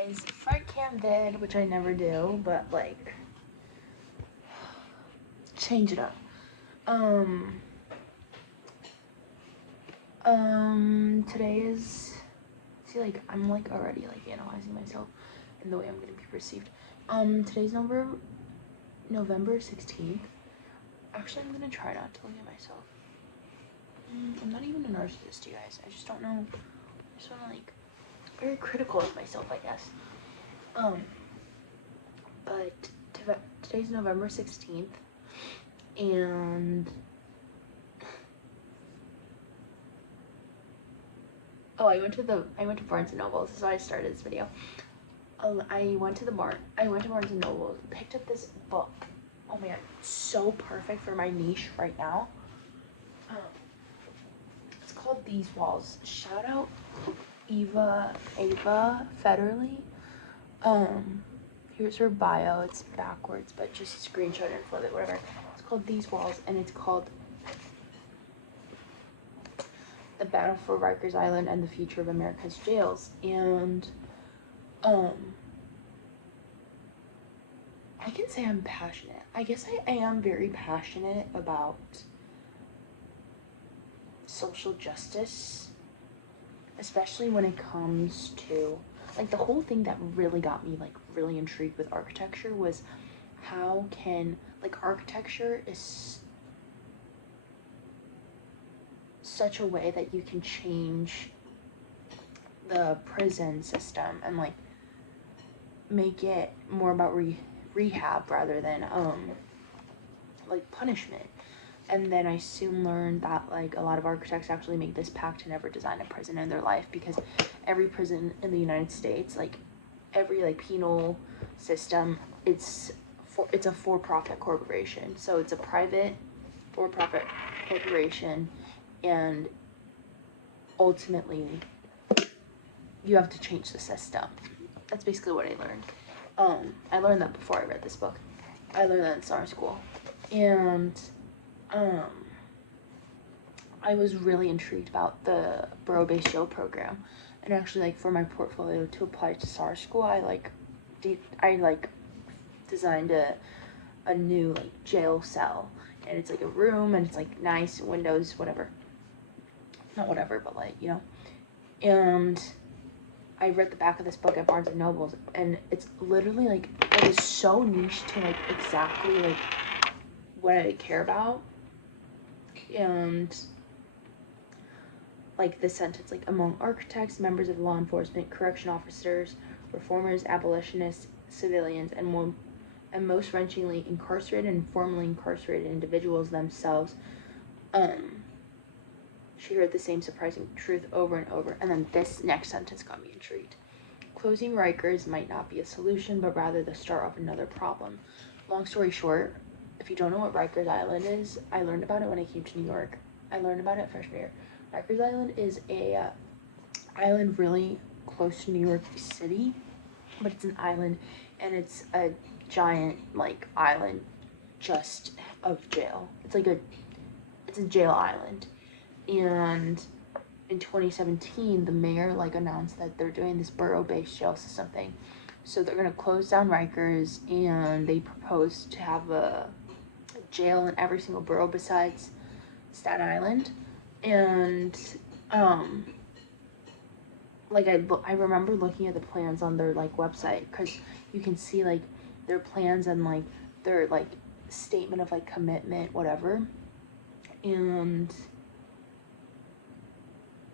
guys, front cam did, which I never do, but like, change it up. Today is, see, like, I'm like already like analyzing myself and the way I'm gonna be perceived. Today's November 16th. Actually, I'm gonna try not to look at myself. I'm not even a narcissist, you guys. I just don't know. I just wanna like, very critical of myself, I guess. But today's November 16th, and oh, I went to Barnes and Noble. This is why I started this video. I went to Barnes and Noble, picked up this book. Oh man, so perfect for my niche right now. It's called These Walls. Shout out Ava Federley. Here's her bio. It's backwards, but just screenshot it and flip it, whatever. It's called These Walls, and it's called The Battle for Rikers Island and the Future of America's Jails. And I can say I'm passionate. I guess I am very passionate about social justice, especially when it comes to like the whole thing that really got me like really intrigued with architecture was how can like architecture is such a way that you can change the prison system and like make it more about rehab rather than like punishment. And then I soon learned that like a lot of architects actually make this pact to never design a prison in their life, because every prison in the United States, like every like penal system, it's a for-profit corporation. So it's a private for-profit corporation, and ultimately you have to change the system. That's basically what I learned. I learned that before I read this book. I learned that in summer school. And I was really intrigued about the borough-based jail program, and actually like for my portfolio to apply to SAR school, I designed a new like jail cell, and it's like a room, and it's like nice windows, whatever, not whatever, but like, you know. And I read the back of this book at Barnes and Noble, and it's literally like it was so niche to like exactly like what I care about. And like this sentence, like among architects, members of law enforcement, correction officers, reformers, abolitionists, civilians, and most wrenchingly incarcerated and formerly incarcerated individuals themselves, she heard the same surprising truth over and over. And then this next sentence got me intrigued. Closing Rikers might not be a solution, but rather the start of another problem. Long story short, if you don't know what Rikers Island is, I learned about it when I came to New York. I learned about it freshman year. Rikers Island is a island really close to New York City, but it's an island, and it's a giant like island just of jail. It's a jail island. And in 2017, the mayor like announced that they're doing this borough-based jail system thing. So they're gonna close down Rikers, and they propose to have a jail in every single borough besides Staten Island. And like I remember looking at the plans on their like website, because you can see like their plans and like their like statement of like commitment, whatever. And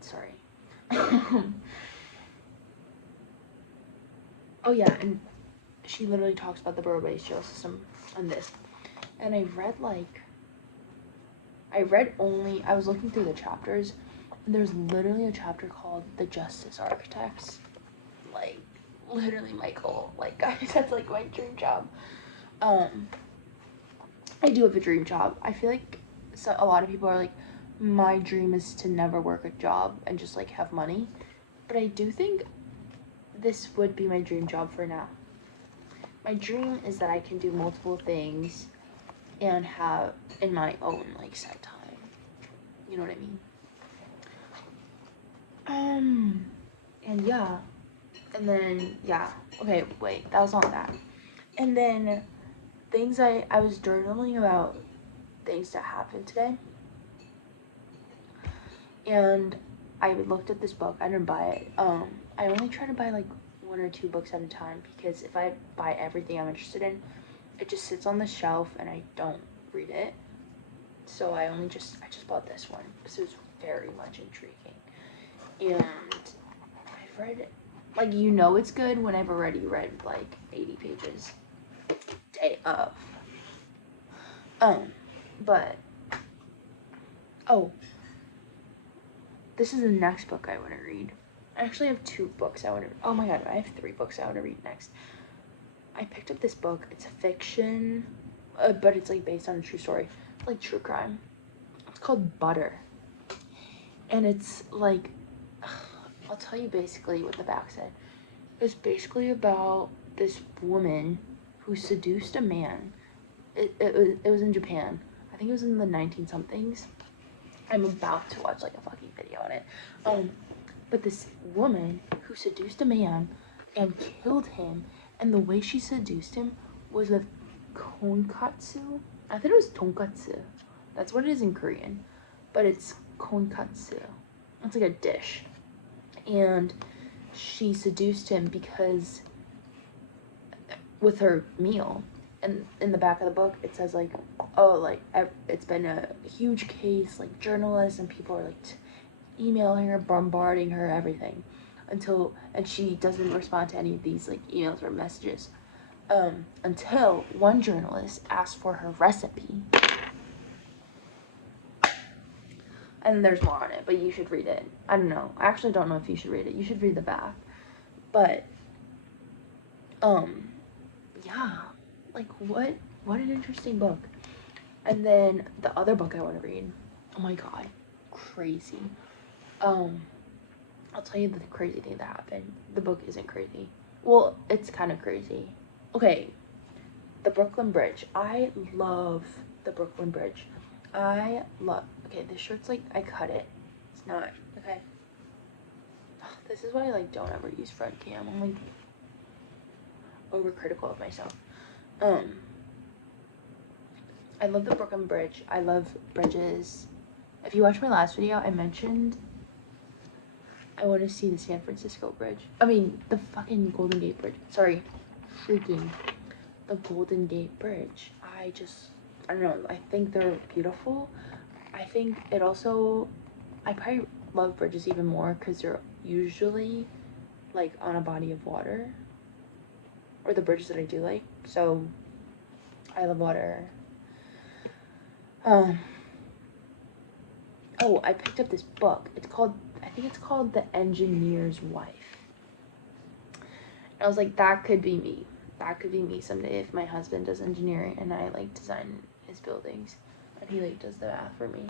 sorry. Oh yeah, and she literally talks about the borough-based jail system on this. And I was looking through the chapters, and there's literally a chapter called The Justice Architects. Like, literally my goal. Like, guys, that's like my dream job. I do have a dream job. I feel like a lot of people are like, my dream is to never work a job and just like have money. But I do think this would be my dream job for now. My dream is that I can do multiple things and have in my own like set time. You know what I mean? And yeah, And then, yeah. Okay, wait, that was not that. And then things I was journaling about things that happened today. And I looked at this book. I didn't buy it. I only try to buy like 1 or 2 books at a time because if I buy everything I'm interested in, it just sits on the shelf and I don't read it. So I just bought this one because it was very much intriguing. And I've read it, like, you know it's good when I've already read like 80 pages day of. But this is the next book I want to read. I actually have 2 books I want to. Oh my god, I have 3 books I want to read next. I picked up this book. It's a fiction, but it's like based on a true story, like true crime. It's called Butter, and it's like, I'll tell you basically what the back said. It's basically about this woman who seduced a man. It was in Japan. I think it was in the 19 somethings. I'm about to watch like a fucking video on it. But this woman who seduced a man and killed him, and the way she seduced him was with konkatsu. I thought it was tonkatsu. That's what it is in Korean, but it's konkatsu. It's like a dish. And she seduced him because with her meal. And in the back of the book, it says like, oh, like it's been a huge case, like journalists and people are like emailing her, bombarding her, everything, and she doesn't respond to any of these like emails or messages, until one journalist asked for her recipe. And there's more on it, but you should read it. I don't know. I actually don't know if you should read it. You should read the back. But, yeah. Like, what an interesting book. And then the other book I want to read. Oh my god. Crazy. I'll tell you the crazy thing that happened. The book isn't crazy. Well, it's kind of crazy. Okay. The Brooklyn Bridge. I love the Brooklyn Bridge. Okay, this shirt's like, I cut it. It's not, okay. This is why I like don't ever use front cam. I'm like overcritical of myself. I love the Brooklyn Bridge. I love bridges. If you watched my last video, I mentioned I want to see the San Francisco Bridge. I mean, the fucking Golden Gate Bridge. Sorry, freaking the Golden Gate Bridge. I don't know. I think they're beautiful. I think it also, I probably love bridges even more because they're usually like on a body of water, or the bridges that I do like. So I love water. Oh, I picked up this book. I think it's called The Engineer's Wife. And I was like, that could be me. That could be me someday if my husband does engineering and I like design his buildings and he like does the math for me.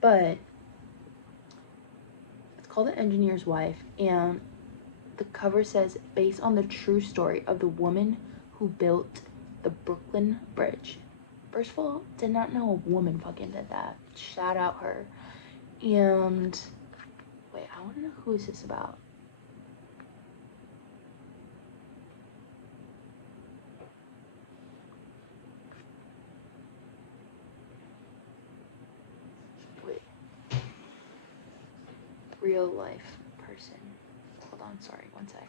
But it's called The Engineer's Wife, and the cover says, based on the true story of the woman who built the Brooklyn Bridge. First of all, did not know a woman fucking did that. Shout out her. And wait, I want to know who is this about. Wait. Real life person. Hold on, sorry, one sec.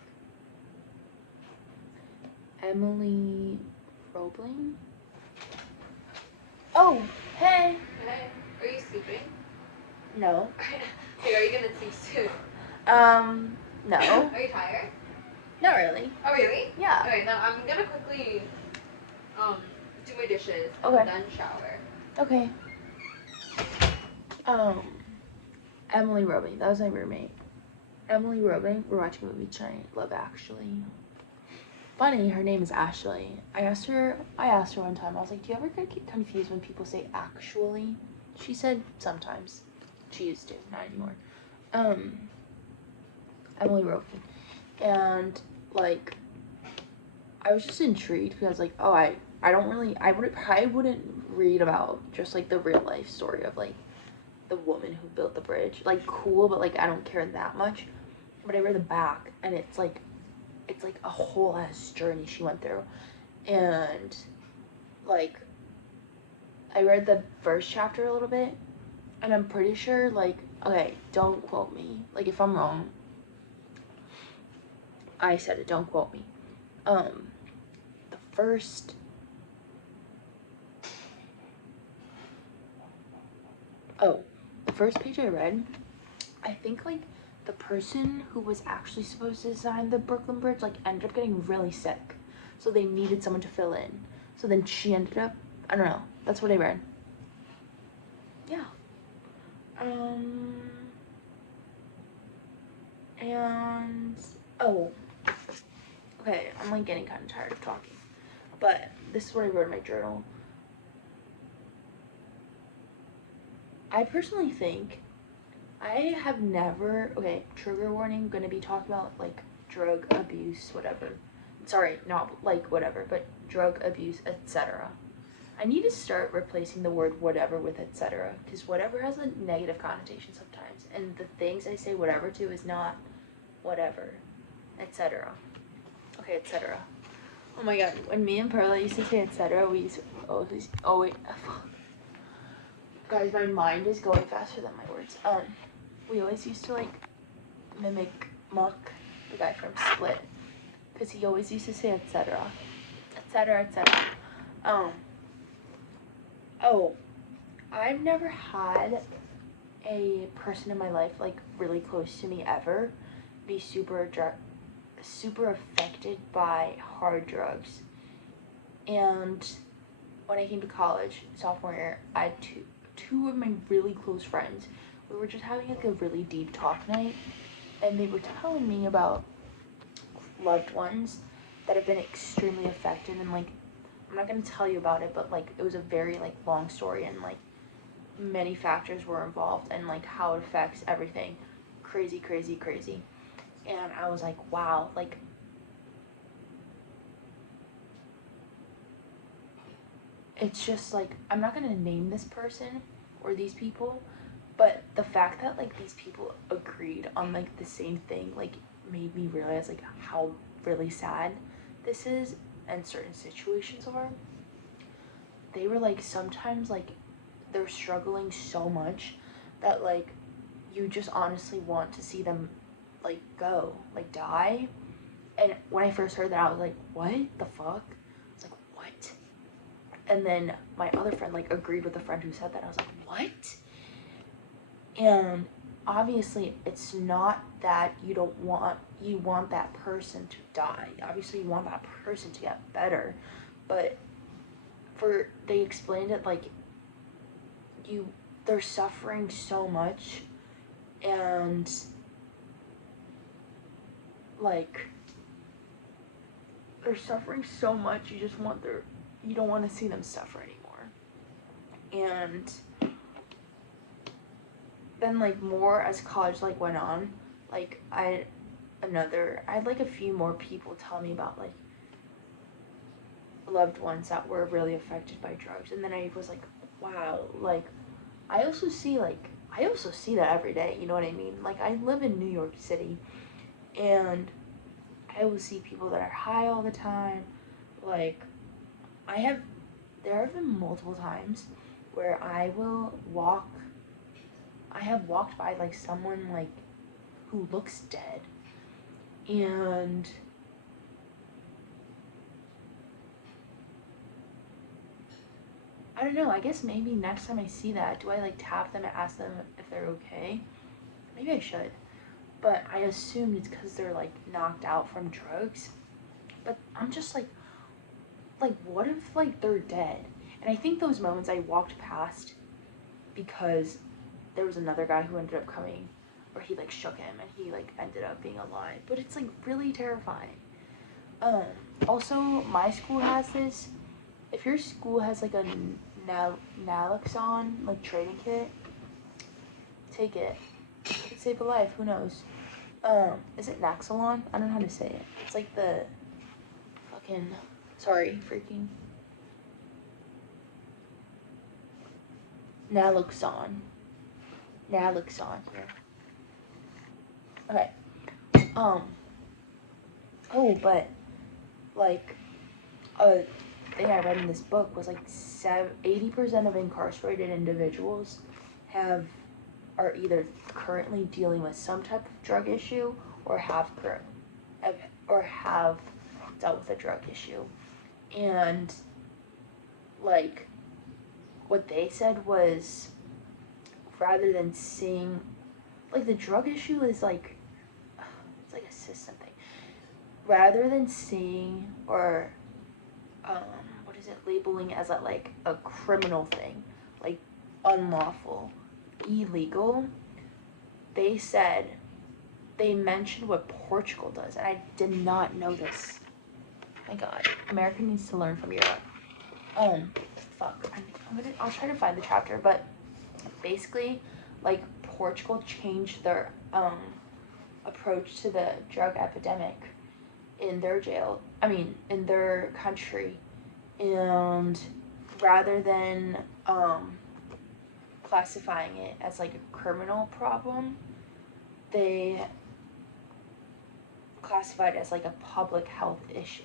Emily Roebling? Oh, hey! Hey, are you sleeping? No. Hey, are you gonna sleep soon? No. Are you tired? Not really. Oh, really? Yeah. Okay, then I'm gonna quickly, do my dishes Okay. and then shower. Okay. Emily Roebling, that was my roommate. Emily Roebling, we're watching a movie tonight, Love Actually. Funny, her name is Ashley. I asked her one time, I was like, do you ever get confused when people say actually? She said sometimes. She used to, not anymore. Emily Roebling. And like, I was just intrigued because I was like, oh, I wouldn't read about just like the real life story of like the woman who built the bridge. Like, cool, but like I don't care that much. but I read the back, and it's like a whole ass journey she went through, and like I read the first chapter a little bit, and I'm pretty sure, like, okay, don't quote me, like, if I'm wrong, I said it, don't quote me. The first page I read, I think, like, the person who was actually supposed to design the Brooklyn Bridge, like, ended up getting really sick, so they needed someone to fill in. So then she ended up, I don't know, that's what I read. Yeah. And, oh, okay, I'm, like, getting kind of tired of talking, but this is what I wrote in my journal. I personally think I have never, okay, trigger warning, gonna be talking about, like, drug abuse, whatever. Sorry, not, like, whatever, but drug abuse, etc. I need to start replacing the word whatever with etc. because whatever has a negative connotation sometimes, and the things I say whatever to is not whatever, etc. Okay, etc. Oh my god, when me and Perla used to say etc., we used to always, oh wait, guys, my mind is going faster than my words. We always used to, like, mimic Muck, the guy from Split, because he always used to say etc. etc. etc. Oh, I've never had a person in my life, like, really close to me ever be super affected by hard drugs. And when I came to college, sophomore year, I had two of my really close friends. We were just having, like, a really deep talk night, and they were telling me about loved ones that have been extremely affected, and, like, I'm not gonna tell you about it, but, like, it was a very, like, long story, and, like, many factors were involved, and, like, how it affects everything. Crazy, crazy, crazy. And I was like, wow, like, it's just, like, I'm not gonna name this person or these people, but the fact that, like, these people agreed on, like, the same thing, like, made me realize, like, how really sad this is and certain situations are. They were like, sometimes, like, they're struggling so much that, like, you just honestly want to see them, like, go, like, die. And when I first heard that, I was like, what the fuck? I was like, what? And then my other friend, like, agreed with the friend who said that. I was like, what? And obviously it's not that you want that person to die. Obviously you want that person to get better, but they explained it like they're suffering so much, and, like, they're suffering so much, you don't want to see them suffer anymore. And then, like, more as college, like, went on, like, I had, like, a few more people tell me about, like, loved ones that were really affected by drugs, and then I was like, wow, like, I also see that every day, you know what I mean? Like, I live in New York City, and I will see people that are high all the time. Like, there have been multiple times where I have walked by, like, someone, like, who looks dead, and I don't know, I guess maybe next time I see that, do I, like, tap them and ask them if they're okay? Maybe I should. But I assume it's because they're, like, knocked out from drugs. But I'm just like, what if, like, they're dead? And I think those moments I walked past because there was another guy who ended up coming, or he, like, shook him, and he, like, ended up being alive. But it's, like, really terrifying. Also, my school has this. If your school has, like, a naloxone, like, training kit, take it. It could save a life, who knows? Is it Naxalon? I don't know how to say it. It's like the fucking, sorry, freaking Naloxone. Yeah. Okay. Oh, but like a thing I read in this book was like 80% of incarcerated individuals are either currently dealing with some type of drug issue or have dealt with a drug issue. And like what they said was, rather than seeing like the drug issue is like it's like a system thing. Rather than seeing or what is it, labeling as a criminal thing, like unlawful, illegal, they mentioned what Portugal does, and I did not know this. My God, America needs to learn from Europe. Fuck, I'll try to find the chapter, but basically, like Portugal changed their approach to the drug epidemic in their in their country, and rather than classifying it as like a criminal problem, they classified it as like a public health issue.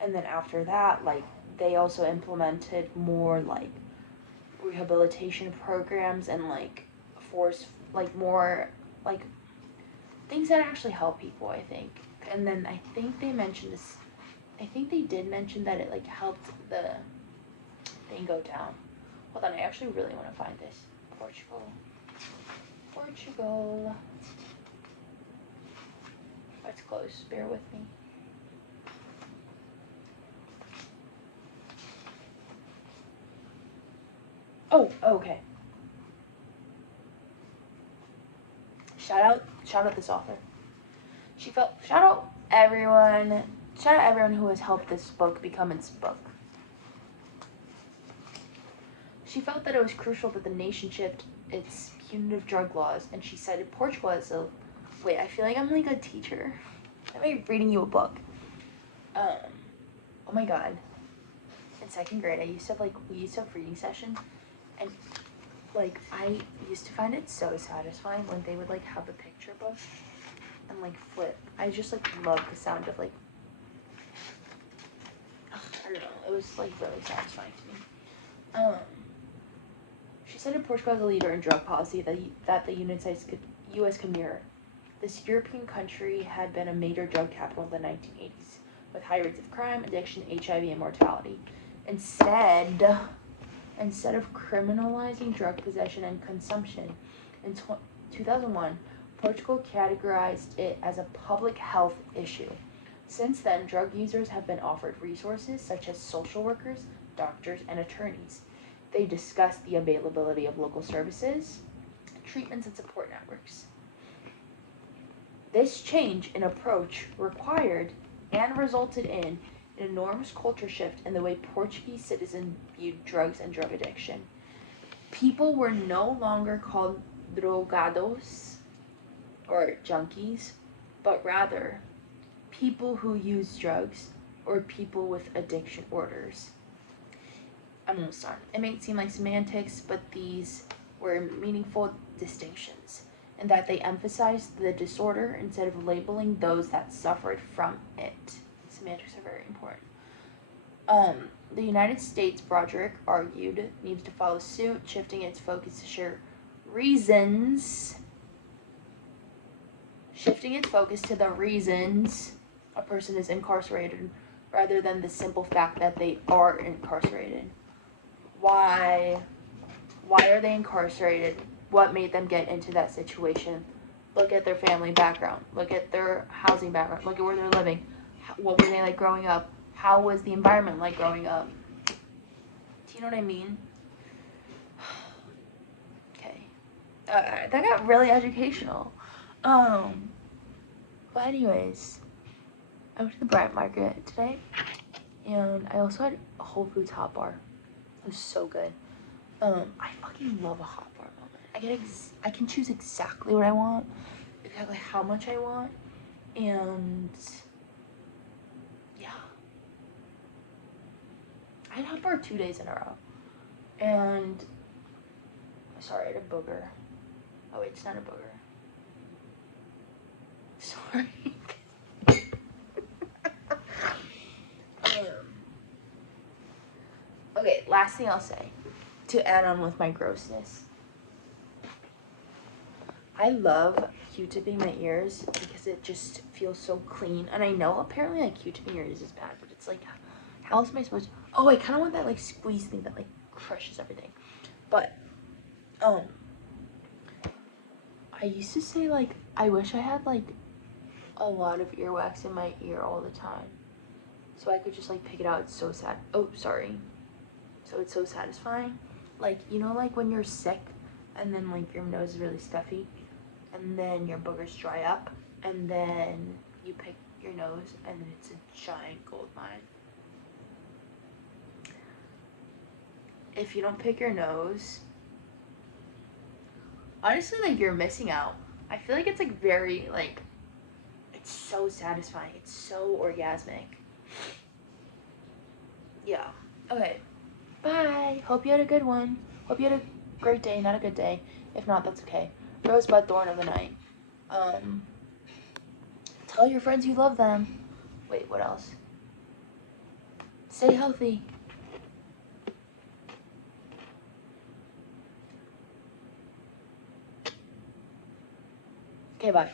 And then after that, like they also implemented more like rehabilitation programs and like more like things that actually help people, I think. And then I think they mentioned this, I think they did mention that it like helped the thing go down. Hold on, I actually really want to find this. Portugal. It's close, bear with me. Oh, okay. Shout out this author. Shout out everyone who has helped this book become its book. She felt that it was crucial that the nation shift its punitive drug laws, and she cited Portugal as a... Wait, I feel like I'm like a teacher. I'm like reading you a book. Oh my God. In second grade, we used to have reading session, and like I used to find it so satisfying when they would like have a picture book and like flip. I just like love the sound of like, I don't know, it was like really satisfying to me. She cited Portugal as a leader in drug policy that the U.S. could mirror. This European country had been a major drug capital in the 1980s, with high rates of crime, addiction, HIV, and mortality. Instead of criminalizing drug possession and consumption, in 2001, Portugal categorized it as a public health issue. Since then, drug users have been offered resources such as social workers, doctors, and attorneys. They discussed the availability of local services, treatments, and support networks. This change in approach required and resulted in an enormous culture shift in the way Portuguese citizens viewed drugs and drug addiction. People were no longer called drogados or junkies, but rather people who use drugs or people with addiction orders. I'm almost done. It may seem like semantics, but these were meaningful distinctions, and that they emphasized the disorder instead of labeling those that suffered from it. Semantics are very important. The United States, Broderick argued, needs to follow suit, shifting its focus to share reasons. Shifting its focus to the reasons a person is incarcerated rather than the simple fact that they are incarcerated. Why are they incarcerated? What made them get into that situation? Look at their family background. Look at their housing background. Look at where they're living. What were they like growing up? How was the environment like growing up? Do you know what I mean? Okay. That got really educational. But anyways, I went to the Bryant Market today, and I also had a Whole Foods hot bar. It was so good. I fucking love a hot bar moment. I can choose exactly what I want, exactly how much I want, and yeah. I had hot bar 2 days in a row, and sorry, I had a booger. Oh wait, it's not a booger. Sorry. Okay, last thing I'll say to add on with my grossness. I love Q-tipping my ears because it just feels so clean. And I know apparently like Q-tipping your ears is bad, but it's like, how else am I supposed to? Oh, I kind of want that like squeeze thing that like crushes everything. But, I used to say like, I wish I had like a lot of earwax in my ear all the time. So I could just like pick it out. It's so sad. Oh, sorry. So it's so satisfying. Like, you know, like when you're sick and then like your nose is really stuffy and then your boogers dry up and then you pick your nose and then it's a giant gold mine. If you don't pick your nose, honestly, like you're missing out. I feel like it's like very like, it's so satisfying. It's so orgasmic. Yeah. Okay. Bye. Hope you had a good one. Hope you had a great day, not a good day. If not, that's okay. Rosebud thorn of the night. Tell your friends you love them. Wait, what else? Stay healthy. Okay, bye.